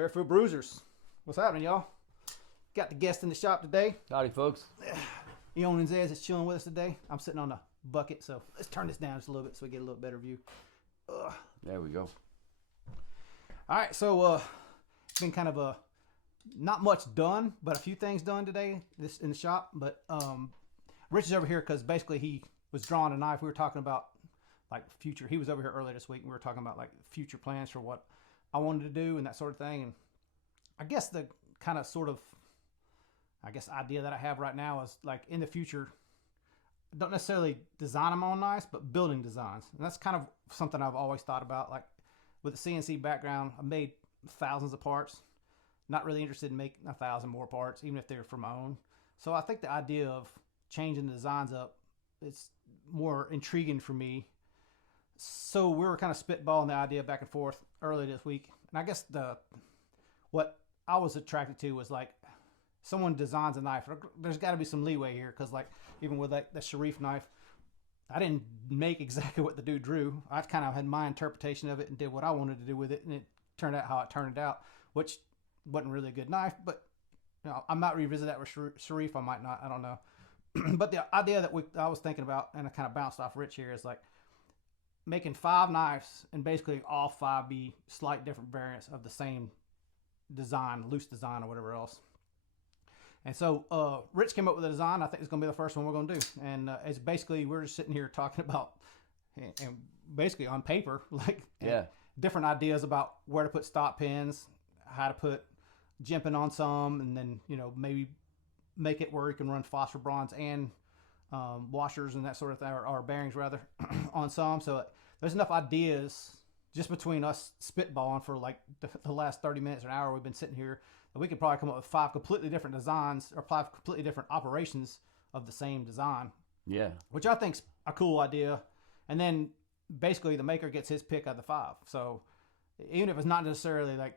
Barefoot Bruisers. What's happening, y'all? Got the guest in the shop today. Howdy, folks. Eon and Zez is chilling with us today. I'm sitting on a bucket, so let's turn this down just a little bit so we get a little better view. There we go. All right, so it's been kind of a not much done, but a few things done today in the shop. But Rich is over here because basically he was drawing a knife. We were talking about like future. He was over here earlier this week. And we were talking about like future plans for what I wanted to do and that sort of thing. And I guess the kind of sort of idea that I have right now is like in the future, don't necessarily design them on knives, but building designs. And that's kind of something I've always thought about. Like with a CNC background, I made thousands of parts. Not really interested in making 1,000 more parts, even if they're from my own. So I think the idea of changing the designs up, it's more intriguing for me. So we were kind of spitballing the idea back and forth earlier this week. And I guess what I was attracted to was like someone designs a knife. There's got to be some leeway here because like even with like the Sharif knife, I didn't make exactly what the dude drew. I kind of had my interpretation of it and did what I wanted to do with it, and it turned out how it turned out, which wasn't really a good knife. But you know, I might revisit that with Sharif. I might not. I don't know. But the idea that I was thinking about, and I kind of bounced off Rich here, is like making 5 knives and basically all 5 be slight different variants of the same design, loose design or whatever else. And so Rich came up with a design. I think it's going to be the first one we're going to do. And it's basically, we're just sitting here talking about, and basically on paper, like different ideas about where to put stop pins, how to put jimping on some, and then, you know, maybe make it where you can run phosphor bronze and washers and that sort of thing, or bearings rather, on some. So there's enough ideas just between us spitballing for like the last 30 minutes or an hour we've been sitting here, that we could probably come up with 5 completely different designs or 5 completely different operations of the same design. Yeah. Which I think's a cool idea. And then basically the maker gets his pick of the 5. So even if it's not necessarily like,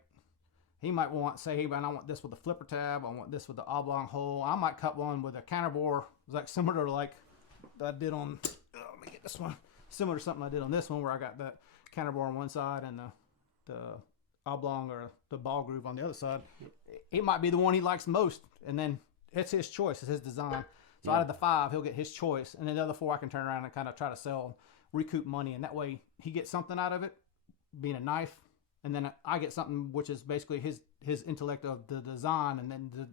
he might say, hey man, I want this with a flipper tab. I want this with the oblong hole. I might cut one with a counterbore, like similar to like that I did on, let me get this one. Similar to something I did on this one where I got that counterbore on one side and the oblong or the ball groove on the other side. It might be the one he likes most, and then it's his choice, it's his design. So out of the 5, he'll get his choice, and then the other 4 I can turn around and kind of try to sell, recoup money, and that way he gets something out of it, being a knife, and then I get something which is basically his intellect of the design and then the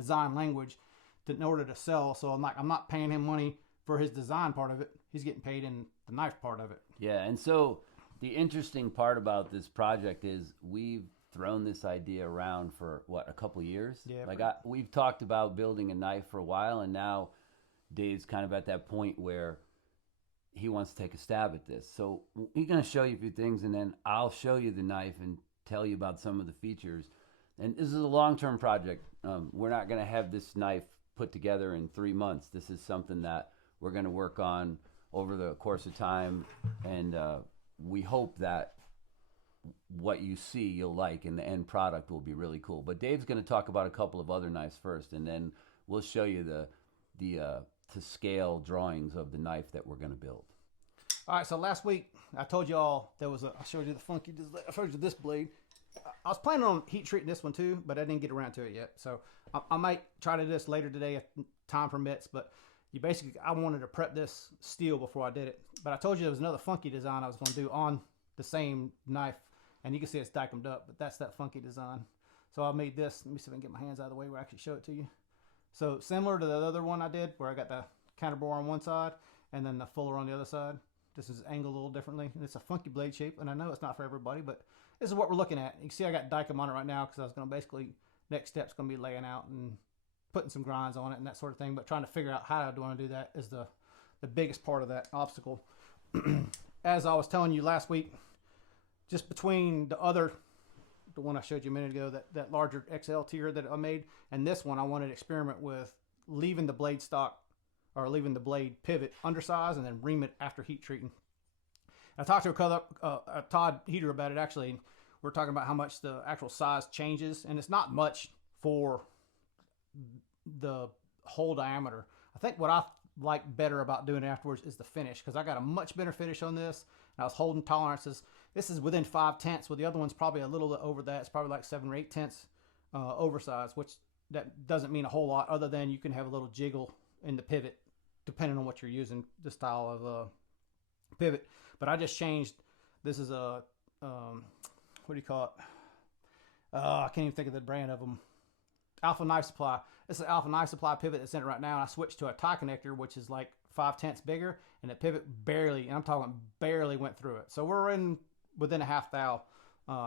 design language in order to sell. So I'm not paying him money for his design part of it. He's getting paid in the knife part of it. Yeah, and so the interesting part about this project is we've thrown this idea around for, a couple years? Yeah. We've talked about building a knife for a while, and now Dave's kind of at that point where he wants to take a stab at this. So he's going to show you a few things, and then I'll show you the knife and tell you about some of the features. And this is a long-term project. We're not going to have this knife put together in 3 months. This is something that we're going to work on over the course of time, and we hope that what you see you'll like, and the end product will be really cool. But Dave's going to talk about a couple of other knives first, and then we'll show you the to scale drawings of the knife that we're going to build. All right, so last week I told you all I showed you the funky, I showed you this blade. I was planning on heat treating this one too, but I didn't get around to it yet. So I might try to do this later today if time permits, but I wanted to prep this steel before I did it. But I told you there was another funky design I was going to do on the same knife, and you can see it's dichromed up, but that's that funky design. So I made this. Let me see if I can get my hands out of the way where I actually show it to you. So similar to the other one I did where I got the counterbore on one side and then the fuller on the other side. This is angled a little differently, and it's a funky blade shape, and I know it's not for everybody, but this is what we're looking at. You can see I got Dicom on it right now because I was going to basically, next step's going to be laying out and putting some grinds on it and that sort of thing, but trying to figure out how I want to do that is the biggest part of that obstacle. As I was telling you last week, just between the one I showed you a minute ago, that larger XL tier that I made, and this one, I wanted to experiment with leaving the blade stock or leaving the blade pivot undersized and then ream it after heat treating. I talked to Todd Heater about it actually, and we're talking about how much the actual size changes, and it's not much for the whole diameter. I think what I like better about doing it afterwards is the finish, because I got a much better finish on this, and I was holding tolerances. this is within 5/10, well, the other one's probably a little bit over that. It's probably like 7 or 8/10 oversized, which that doesn't mean a whole lot other than you can have a little jiggle in the pivot depending on what you're using, the style of pivot. But I just changed. This is a what do you call it? I can't even think of the brand of them. Alpha Knife Supply. This is an Alpha Knife Supply pivot that's in it right now, and I switched to a tie connector, which is like 5/10 bigger, and the pivot barely, and I'm talking barely, went through it. So we're in within a half thou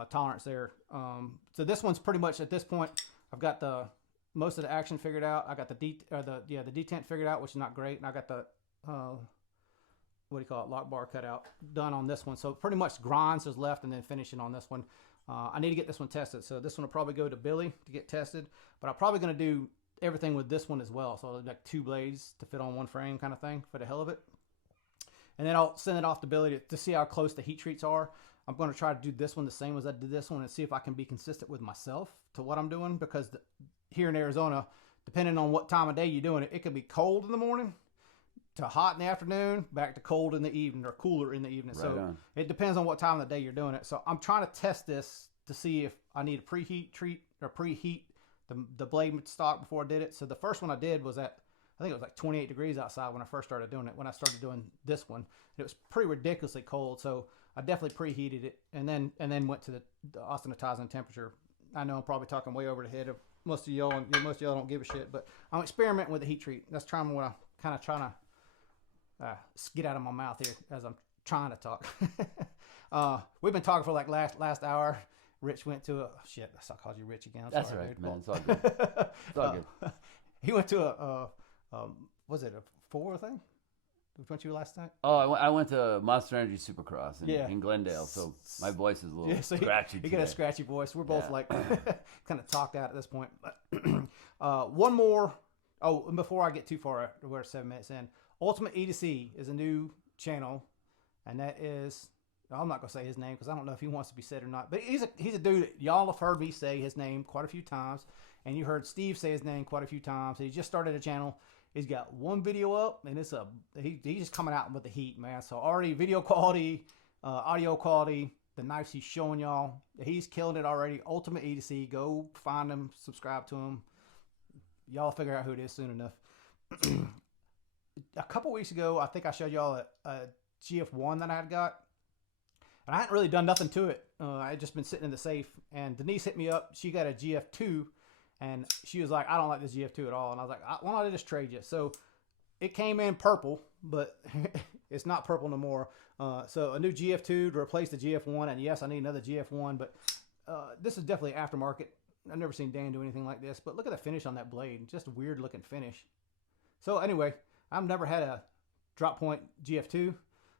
tolerance there. So this one's pretty much at this point. I've got the most of the action figured out. I got the detent figured out, which is not great, and I got the what do you call it, lock bar cut out done on this one. So pretty much grinds is left, and then finishing on this one. I need to get this one tested. So this one will probably go to Billy to get tested, but I'm probably going to do everything with this one as well. So like 2 blades to fit on one frame kind of thing for the hell of it. And then I'll send it off to Billy to see how close the heat treats are. I'm going to try to do this one the same as I did this one and see if I can be consistent with myself to what I'm doing, because here in Arizona, depending on what time of day you're doing it, it could be cold in the morning to hot in the afternoon, back to cold in the evening, or cooler in the evening. Right so on. It depends on what time of the day you're doing it. So I'm trying to test this to see if I need a preheat treat or preheat the blade stock before I did it. So the first one I did was at, I think it was like 28 degrees outside when I first started doing it. When I started doing this one, it was pretty ridiculously cold. So I definitely preheated it, and then went to the austenitizing temperature. I know I'm probably talking way over the head of most of y'all, and most of y'all don't give a shit, but I'm experimenting with the heat treat. That's trying what I'm kind of trying to get out of my mouth here as I'm trying to talk. We've been talking for like last hour. Rich went to a shit. I called you Rich again. That's sorry, right, dude. man. It's all good. It's all good. He went to was it a 4 thing? Which went you last night? Oh, I went to Monster Energy Supercross Yeah. in Glendale, so my voice is a little So scratchy you got a today. scratchy voice. We're both Yeah. like kind of talked out at this point. One more. Oh, and before I get too far, we're 7 minutes in. Ultimate E2C is a new channel, and that is, I'm not gonna say his name because I don't know if he wants to be said or not. But he's a dude that y'all have heard me say his name quite a few times, and you heard Steve say his name quite a few times. He just started a channel. He's got one video up, and it's he's just coming out with the heat, man. So already video quality, audio quality, the knives he's showing y'all, he's killing it already. Ultimate E2C, go find him, subscribe to him. Y'all figure out who it is soon enough. A couple weeks ago, I think I showed y'all a GF1 that I had got, and I hadn't really done nothing to it. I had just been sitting in the safe, and Denise hit me up. She got a GF2. And she was like, I don't like this GF2 at all. And I was like, why don't I just trade you? So it came in purple, but it's not purple no more. So a new GF2 to replace the GF1. And yes, I need another GF1, but this is definitely aftermarket. I've never seen Dan do anything like this. But look at the finish on that blade. Just a weird looking finish. So anyway, I've never had a drop point GF2.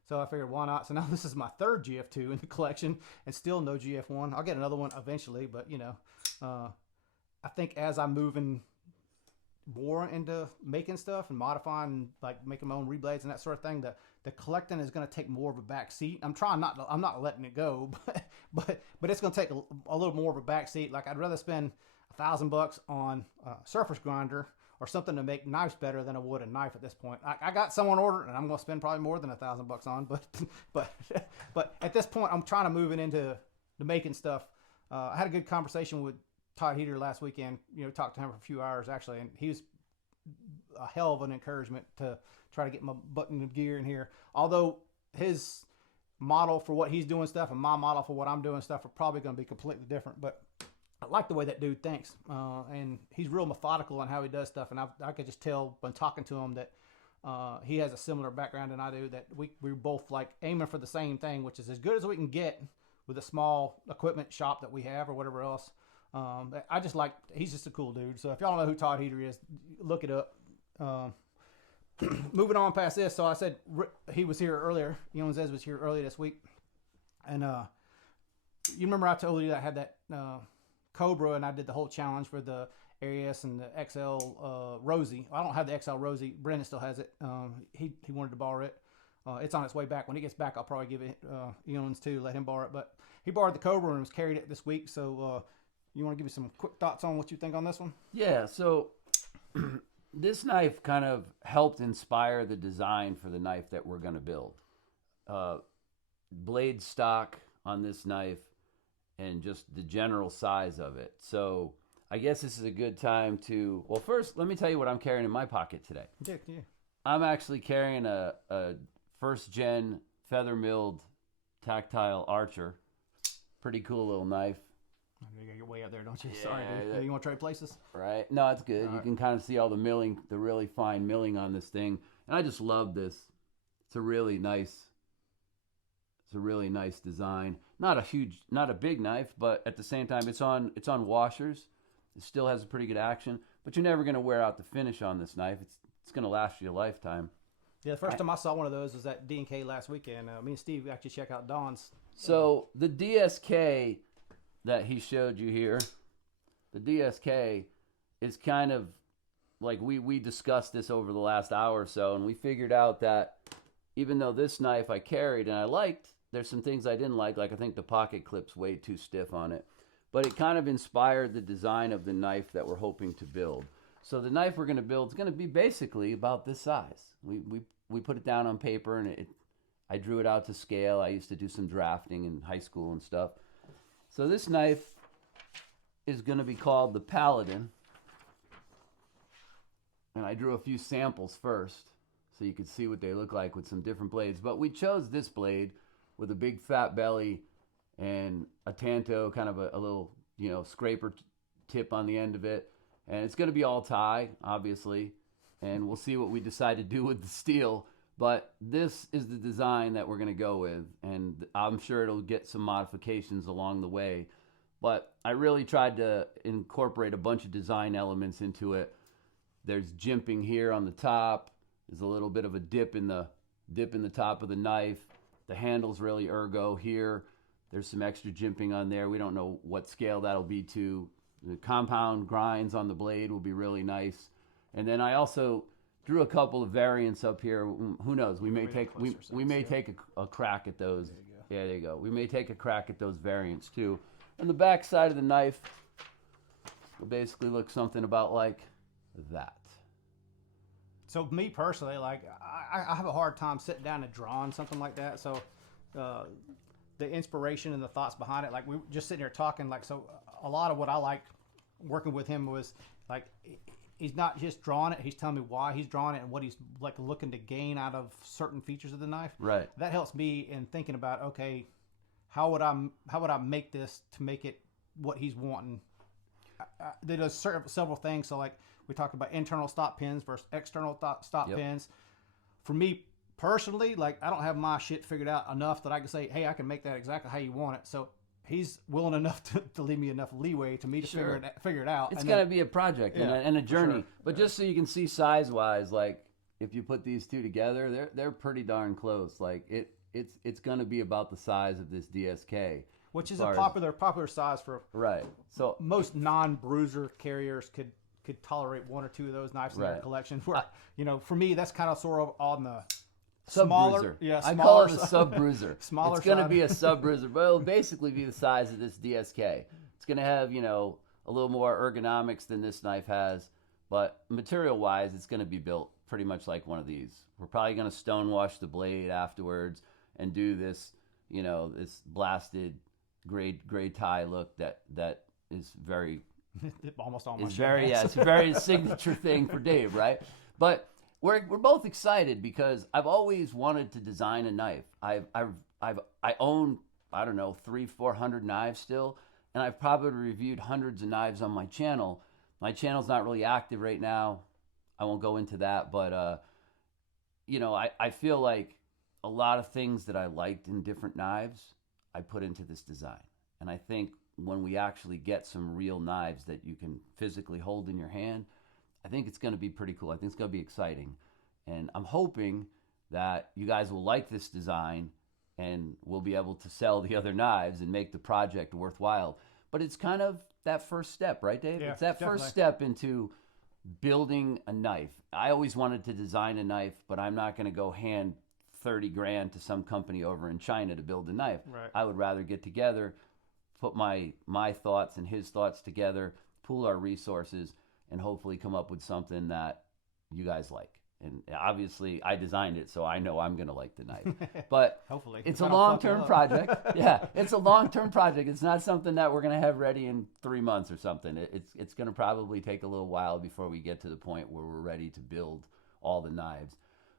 So I figured, why not? So now this is my 3rd GF2 in the collection, and still no GF1. I'll get another one eventually, but you know, I think as I'm moving more into making stuff and modifying, like making my own reblades and that sort of thing, the collecting is going to take more of a back seat. I'm not letting it go, but it's going to take a little more of a back seat. Like I'd rather spend $1,000 on a surface grinder or something to make knives better than I would a knife at this point. I got some on order, and I'm going to spend probably more than $1,000 on, but at this point, I'm trying to move it into the making stuff. I had a good conversation with Todd Heater last weekend. You know, talked to him for a few hours actually, and he was a hell of an encouragement to try to get my butt in gear in here. Although his model for what he's doing stuff and my model for what I'm doing stuff are probably going to be completely different, but I like the way that dude thinks, and he's real methodical on how he does stuff, and I could just tell when talking to him that he has a similar background than I do, that we're both like aiming for the same thing, which is as good as we can get with a small equipment shop that we have or whatever else. I just like, he's just a cool dude. So if y'all don't know who Todd Heater is, look it up. Moving on past this. So I said he was here earlier. Zez was here earlier this week. And you remember I told you that I had that Cobra, and I did the whole challenge for the Arius and the XL Rosie. I don't have the XL Rosie. Brendan still has it. He wanted to borrow it. It's on its way back. When he gets back, I'll probably give it Eon's too, let him borrow it. But he borrowed the Cobra and was carried it this week. So you want to give me some quick thoughts on what you think on this one? Yeah, so this knife kind of helped inspire the design for the knife that we're going to build. Blade stock, on this knife and just the general size of it. So I guess this is a good time to, well, first, let me tell you what I'm carrying in my pocket today. Yeah. I'm actually carrying a first gen feather milled tactile Archer. Pretty cool little knife. You gotta get way up there, don't you? Yeah, Sorry, dude. You want to trade places? Right? No, it's good. All You right. can kind of see all the milling, the really fine milling on this thing. And I just love this. It's a really nice design. Not a big knife, but at the same time it's on washers. It still has a pretty good action, but you're never going to wear out the finish on this knife. It's going to last you a lifetime. Yeah, the first time I saw one of those was at D&K last weekend. Me and Steve actually checked out Don's. So the DSK that he showed you here, the DSK is kind of like we discussed this over the last hour or so, and we figured out that even though this knife I carried and I liked, there's some things I didn't like I think the pocket clip's way too stiff on it. But it kind of inspired the design of the knife that we're hoping to build. So the knife we're going to build is going to be basically about this size. We put it down on paper, and I drew it out to scale. I used to do some drafting in high school and stuff. So this knife is going to be called the Paladin. And I drew a few samples first so you could see what they look like with some different blades. But we chose this blade with a big fat belly and a tanto, kind of a little, scraper tip on the end of it. And it's going to be all tie, obviously. And we'll see what we decide to do with the steel. But this is the design that we're going to go with. And I'm sure it'll get some modifications along the way. But I really tried to incorporate a bunch of design elements into it. There's jimping here on the top. There's a little bit of a dip in the top of the knife. The handle's really ergo here. There's some extra jimping on there. We don't know what scale that'll be to. The compound grinds on the blade will be really nice. And then I also drew a couple of variants up here. Who knows? We may take a crack at those. There you go. We may take a crack at those variants too. And the back side of the knife will basically look something about like that. So me personally, like I have a hard time sitting down and drawing something like that. So the inspiration and the thoughts behind it, like we were just sitting here talking, like, so a lot of what I liked working with him was like, he's not just drawing it, he's telling me why he's drawing it and what he's like looking to gain out of certain features of the knife. Right. That helps me in thinking about, okay, how would I make this to make it what he's wanting? There's several things. So like we talked about internal stop pins versus external stop pins. For me personally, like I don't have my shit figured out enough that I can say, hey, I can make that exactly how you want it. So he's willing enough to leave me enough leeway to me to figure it out. It's got to be a project and a journey. Sure. But just so you can see size-wise, like if you put these two together, they're pretty darn close. Like it's going to be about the size of this DSK. Which is a popular size for right. So most non-bruiser carriers could tolerate one or two of those knives in their collection. Where, for me, that's kind of sort of on the smaller. Yeah, I call it a sub bruiser. Smaller. It's going to be a sub bruiser, but it'll basically be the size of this DSK. It's going to have a little more ergonomics than this knife has, but material-wise, it's going to be built pretty much like one of these. We're probably going to stonewash the blade afterwards and do this, this blasted gray tie look that is very almost it's a very signature thing for Dave, right? But we're both excited because I've always wanted to design a knife. I own, I don't know, 300-400 knives still, and I've probably reviewed hundreds of knives on my channel. My channel's not really active right now. I won't go into that, but I feel like a lot of things that I liked in different knives I put into this design. And I think when we actually get some real knives that you can physically hold in your hand, I think it's going to be pretty cool. I think it's going to be exciting. And I'm hoping that you guys will like this design and we'll be able to sell the other knives and make the project worthwhile. But it's kind of that first step, right, Dave? Yeah, it's that definitely. First step into building a knife. I always wanted to design a knife, but I'm not going to go hand $30,000 to some company over in China to build a knife. Right. I would rather get together, put my thoughts and his thoughts together, pool our resources, and hopefully come up with something that you guys like. And obviously, I designed it, so I know I'm going to like the knife. But Hopefully. it's I a don't fuck long-term it up. project. Yeah, it's a long-term project. It's not something that we're going to have ready in 3 months or something. It's going to probably take a little while before we get to the point where we're ready to build all the knives.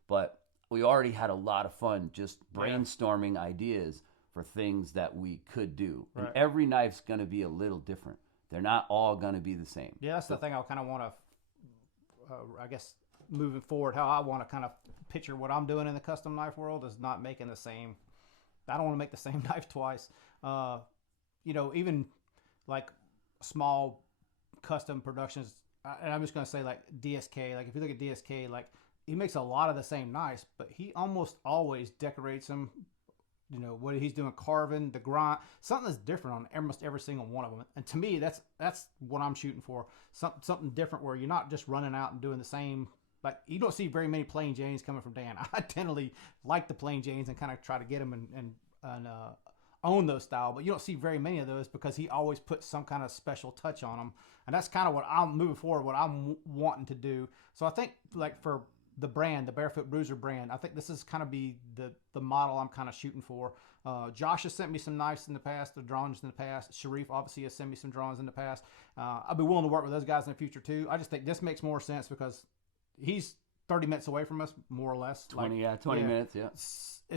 But we already had a lot of fun just brainstorming ideas for things that we could do. And Right. every knife's going to be a little different. They're not all going to be the same. Yeah, that's the thing I kind of want to, I guess, moving forward, how I want to kind of picture what I'm doing in the custom knife world is not making the same. I don't want to make the same knife twice. You know, even like small custom productions, and I'm just going to say like DSK. Like if you look at DSK, like he makes a lot of the same knives, but he almost always decorates them. You know what he's doing, carving, the grind, something that's different on almost every single one of them. And to me, that's what I'm shooting for. Something different where you're not just running out and doing the same. Like you don't see very many plain Janes coming from Dan. I tentatively like the plain Janes and kind of try to get them and own those style, but you don't see very many of those because he always puts some kind of special touch on them. And that's kind of what I'm moving forward, what I'm wanting to do. So I think like for the brand, the Barefoot Bruiser brand, I think this is kind of be the model I'm kind of shooting for. Josh has sent me some knives in the past, the drawings in the past. Sharif obviously has sent me some drawings in the past. I'll be willing to work with those guys in the future too. I just think this makes more sense because he's 30 minutes away from us, more or less. 20 minutes, yeah.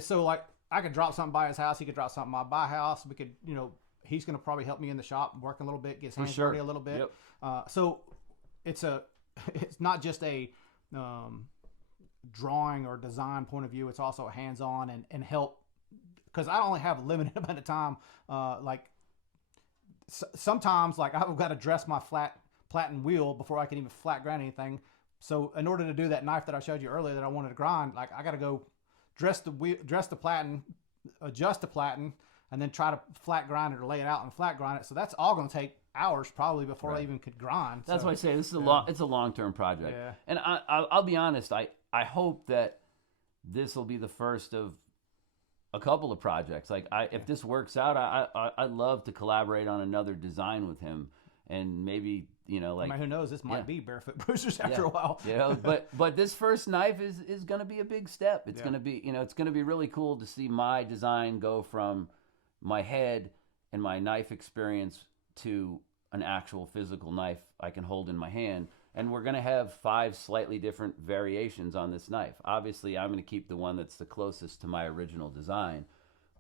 So like I could drop something by his house, he could drop something by my house. We could, you know, he's going to probably help me in the shop, work a little bit, get his hands dirty a little bit. Yep. So it's not just a drawing or design point of view. It's also hands-on and help, because I only have a limited amount of time. Sometimes like I've got to dress my platen wheel before I can even flat grind anything. So in order to do that knife that I showed you earlier that I wanted to grind, like I got to go dress the platen, adjust the platen, and then try to flat grind it or lay it out and flat grind it. So that's all going to take hours probably before I even could grind. That's so, why I say this is it's a long-term project. Yeah. And I'll be honest, I hope that this will be the first of a couple of projects. Like if this works out, I'd love to collaborate on another design with him, and maybe, you know, like, I mean, who knows, this might be Barefoot Bruisers after a while. You know, but this first knife is going to be a big step. It's going to be, you know, it's going to be really cool to see my design go from my head and my knife experience to an actual physical knife I can hold in my hand. And we're going to have 5 slightly different variations on this knife. Obviously, I'm going to keep the one that's the closest to my original design,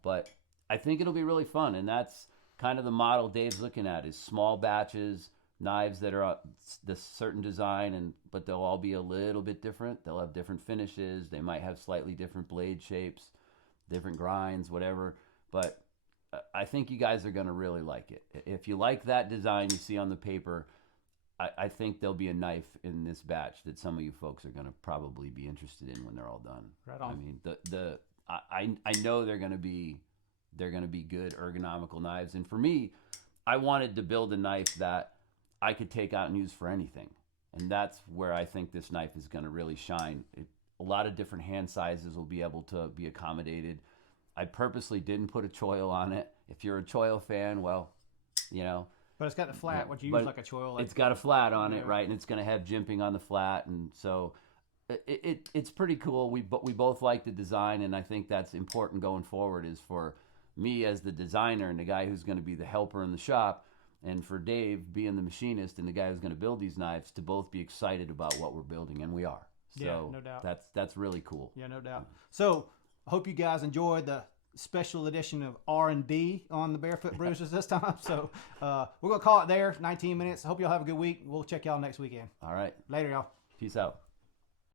but I think it'll be really fun. And that's kind of the model Dave's looking at, is small batches, knives that are this certain design, but they'll all be a little bit different. They'll have different finishes. They might have slightly different blade shapes, different grinds, whatever. But I think you guys are going to really like it. If you like that design you see on the paper, I think there'll be a knife in this batch that some of you folks are going to probably be interested in when they're all done. Right on. I mean, I know they're going to be good ergonomical knives. And for me, I wanted to build a knife that I could take out and use for anything. And that's where I think this knife is going to really shine. A lot of different hand sizes will be able to be accommodated. I purposely didn't put a choil on it. If you're a choil fan, well, you know. But it's got the flat, what you use like a choil. It's got a flat on it, right? And it's going to have jimping on the flat. And so it's pretty cool. We both like the design, and I think that's important going forward, is for me as the designer and the guy who's going to be the helper in the shop, and for Dave being the machinist and the guy who's going to build these knives, to both be excited about what we're building, and we are. So yeah, no doubt. That's really cool. Yeah, no doubt. So I hope you guys enjoyed the special edition of R&D on the Barefoot Bruisers this time. So we're going to call it there, 19 minutes. I hope y'all have a good week. We'll check y'all next weekend. All right. Later, y'all. Peace out.